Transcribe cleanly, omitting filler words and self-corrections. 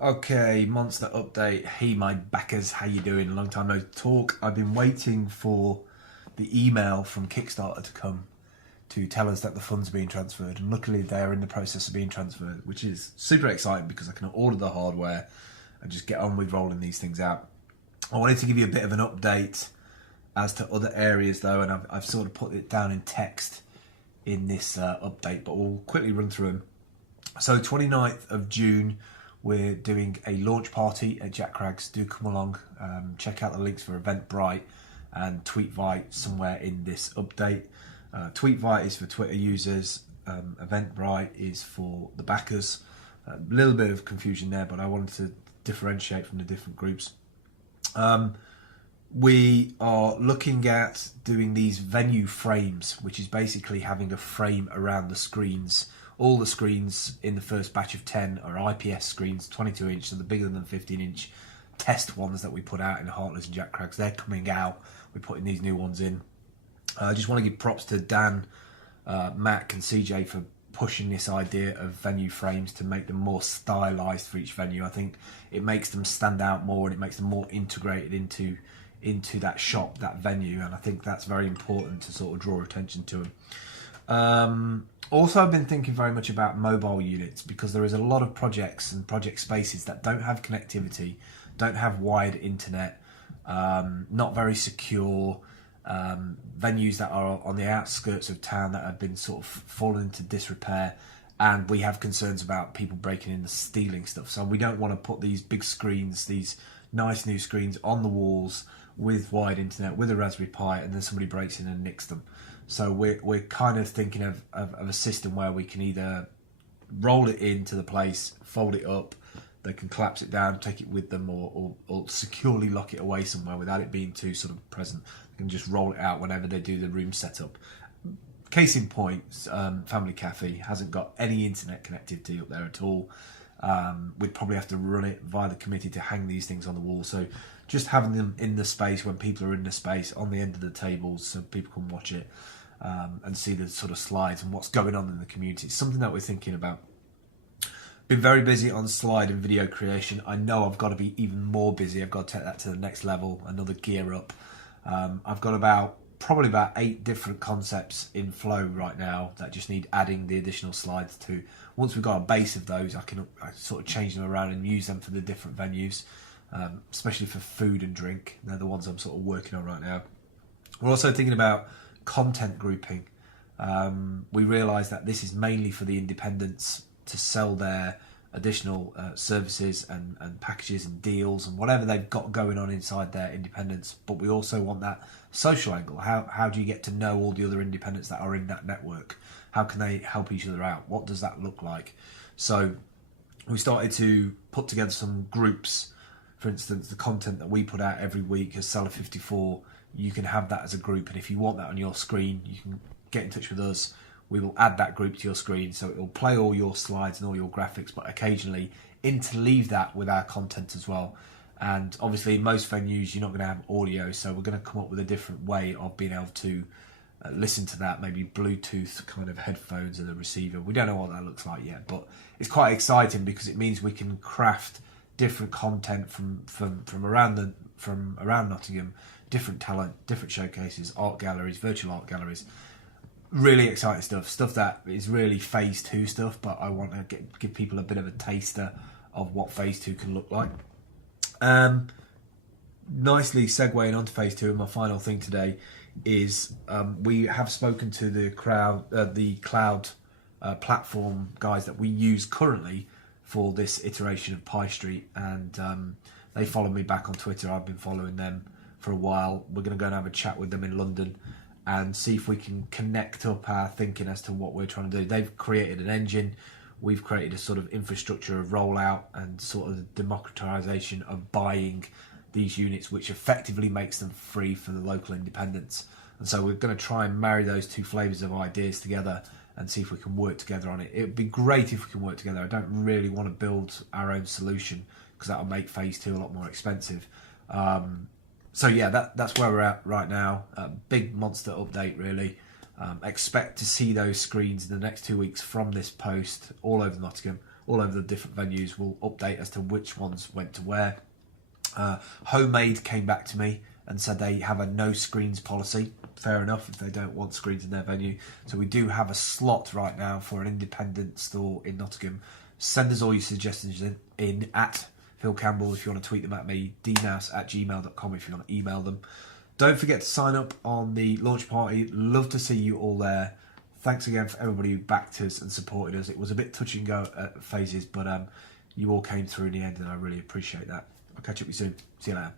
Okay, monster update. Hey, my backers, how you doing? Long time no talk. I've been waiting for the email from Kickstarter to come to tell us that the funds are being transferred, and luckily they are in the process of being transferred, which is super exciting because I can order the hardware and just get on with rolling these things out. I wanted to give you a bit of an update as to other areas though, and I've sort of put it down in text in this update, but we'll quickly run through them. So 29th of June, we're doing a launch party at Jack Crags. Do come along. Check out the links for Eventbrite and Tweetvite somewhere in this update. Tweetvite is for Twitter users. Eventbrite is for the backers. A little bit of confusion there, but I wanted to differentiate from the different groups. We are looking at doing these venue frames, which is basically having a frame around the screens. All the screens in the first batch of 10 are IPS screens, 22 inch, so the bigger than 15 inch test ones that we put out in Heartless and Jack Crags. They're coming out. We're putting these new ones in. I just want to give props to Dan, Mac and CJ for pushing this idea of venue frames to make them more stylized for each venue. I think it makes them stand out more and it makes them more integrated into that shop, that venue, and I think that's very important to sort of draw attention to them. Also, I've been thinking very much about mobile units because there is a lot of projects and project spaces that don't have connectivity, don't have wide internet, not very secure, venues that are on the outskirts of town that have been sort of fallen into disrepair, and we have concerns about people breaking in and stealing stuff. So we don't want to put these big screens, these nice new screens on the walls with wide internet, with a Raspberry Pi, and then somebody breaks in and nicks them. So we're kind of thinking of a system where we can either roll it into the place, fold it up, they can collapse it down, take it with them, or securely lock it away somewhere without it being too sort of present. They can just roll it out whenever they do the room setup. Case in point, Family Cafe hasn't got any internet connectivity up there at all. We'd probably have to run it via the committee to hang these things on the wall. So just having them in the space when people are in the space on the end of the tables so people can watch it and see the sort of slides and what's going on in the community. It's something that we're thinking about. Been very busy on slide and video creation. I know I've got to be even more busy. I've got to take that to the next level, another gear up. I've got probably about 8 different concepts in flow right now that just need adding the additional slides to. Once we've got a base of those, I sort of change them around and use them for the different venues, especially for food and drink. They're the ones I'm sort of working on right now. We're also thinking about content grouping. We realise that this is mainly for the independents to sell their additional services and packages and deals and whatever they've got going on inside their independents, but we also want that social angle. How do you get to know all the other independents that are in that network? How can they help each other out? What does that look like? So we started to put together some groups. For instance, the content that we put out every week as Seller 54, you can have that as a group, and if you want that on your screen, you can get in touch with us. We will add that group to your screen, so it will play all your slides and all your graphics, but occasionally interleave that with our content as well. And obviously, in most venues, you're not going to have audio, so we're going to come up with a different way of being able to listen to that, maybe Bluetooth kind of headphones and a receiver. We don't know what that looks like yet, but it's quite exciting because it means we can craft different content from around Nottingham, different talent, different showcases, art galleries, virtual art galleries. Really exciting stuff that is really phase 2 stuff, but I want to give people a bit of a taster of what phase 2 can look like. Nicely segueing onto phase 2, and my final thing today is we have spoken to the cloud platform guys that we use currently for this iteration of Pie Street, and they follow me back on Twitter. I've been following them for a while. We're going to go and have a chat with them in London and see if we can connect up our thinking as to what we're trying to do. They've created an engine. We've created a sort of infrastructure of rollout and sort of democratization of buying these units, which effectively makes them free for the local independents. And so we're going to try and marry those two flavours of ideas together and see if we can work together on it. It would be great if we can work together. I don't really want to build our own solution because that will make phase 2 a lot more expensive. So yeah, that's where we're at right now. Big monster update, really. Expect to see those screens in the next 2 weeks from this post all over Nottingham. all over the different venues will update as to which ones went to where. Homemade came back to me and said they have a no screens policy. Fair enough if they don't want screens in their venue. So we do have a slot right now for an independent store in Nottingham. Send us all your suggestions in at Phil Campbell if you want to tweet them at me, dnas@gmail.com if you want to email them. Don't forget to sign up on the launch party. Love to see you all there. Thanks again for everybody who backed us and supported us. It was a bit touch and go at phases, but you all came through in the end and I really appreciate that. I'll catch up with you soon. See you later.